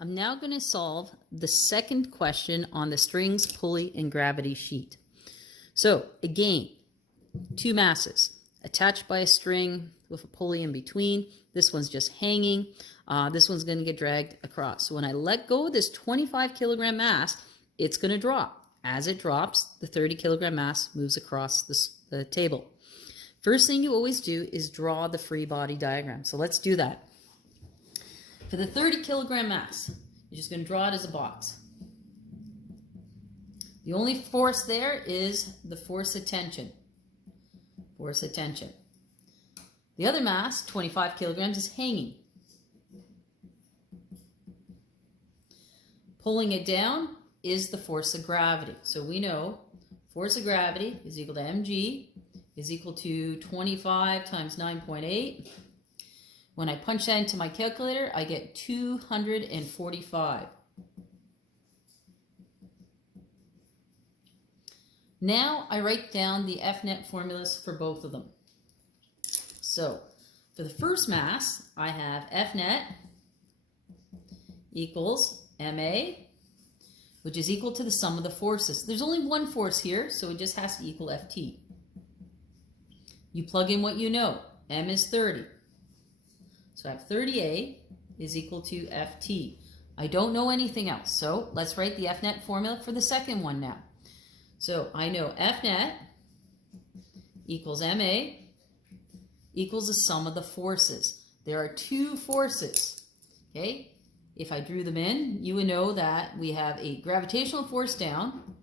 I'm now going to solve the second question on the strings, pulley, and gravity sheet. So again, two masses attached by a string with a pulley in between. This one's just hanging. This one's going to get dragged across. So when I let go of this 25 kilogram mass, it's going to drop. As it drops, the 30 kilogram mass moves across the table. First thing you always do is draw the free body diagram. So let's do that. For the 30 kilogram mass, you're just going to draw it as a box. The only force there is the force of tension. Force of tension. The other mass, 25 kilograms, is hanging. Pulling it down is the force of gravity. So we know force of gravity is equal to mg is equal to 25 times 9.8. When I punch that into my calculator, I get 245. Now I write down the F-net formulas for both of them. So for the first mass, I have F-net equals ma, which is equal to the sum of the forces. There's only one force here, so it just has to equal Ft. You plug in what you know. M is 30. So I have 30A is equal to Ft. I don't know anything else, so let's write the F-net formula for the second one now. So I know F-net equals ma equals the sum of the forces. There are two forces, okay? If I drew them in, you would know that we have a gravitational force down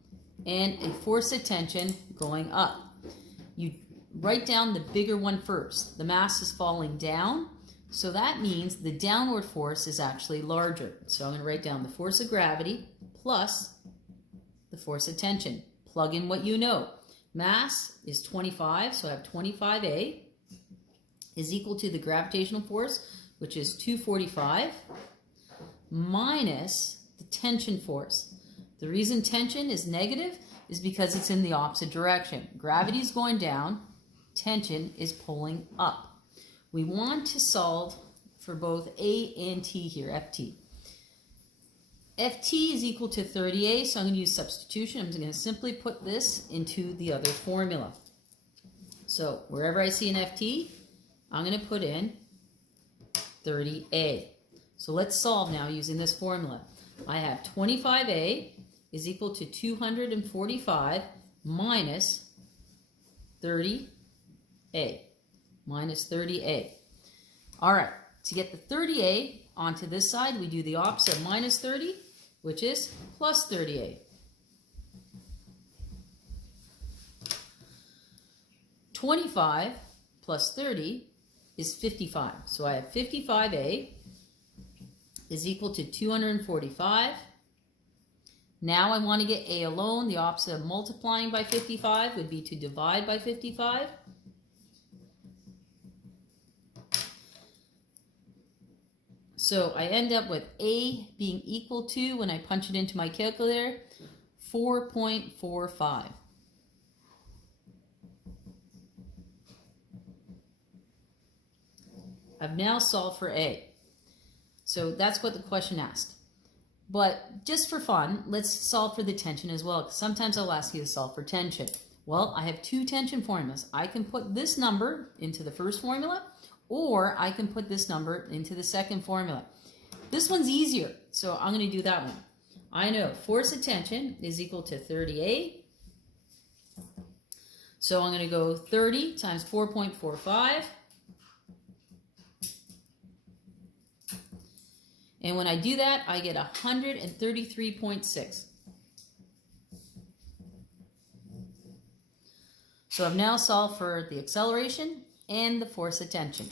and a force of tension going up. You write down the bigger one first. The mass is falling down, so that means the downward force is actually larger. So I'm going to write down the force of gravity plus the force of tension. Plug in what you know. Mass is 25, so I have 25A is equal to the gravitational force, which is 245, minus the tension force. The reason tension is negative is because it's in the opposite direction. Gravity is going down, tension is pulling up. We want to solve for both A and T here, Ft. Ft is equal to 30A, so I'm going to use substitution. I'm going to simply put this into the other formula. So wherever I see an Ft, I'm going to put in 30A. So let's solve now using this formula. I have 25A is equal to 245 minus 30A. Minus 30A. All right, to get the 30A onto this side, we do the opposite of minus 30, which is plus 30A. 25 plus 30 is 55. So I have 55A is equal to 245. Now I want to get A alone. The opposite of multiplying by 55 would be to divide by 55. So I end up with A being equal to, when I punch it into my calculator, 4.45. I've now solved for A. So that's what the question asked. But just for fun, let's solve for the tension as well, because sometimes I'll ask you to solve for tension. Well, I have two tension formulas. I can put this number into the first formula, or I can put this number into the second formula. This one's easier, so I'm going to do that one. I know force of tension is equal to 30A. So I'm going to go 30 times 4.45. And when I do that, I get 133.6. So I've now solved for the acceleration and the force of tension.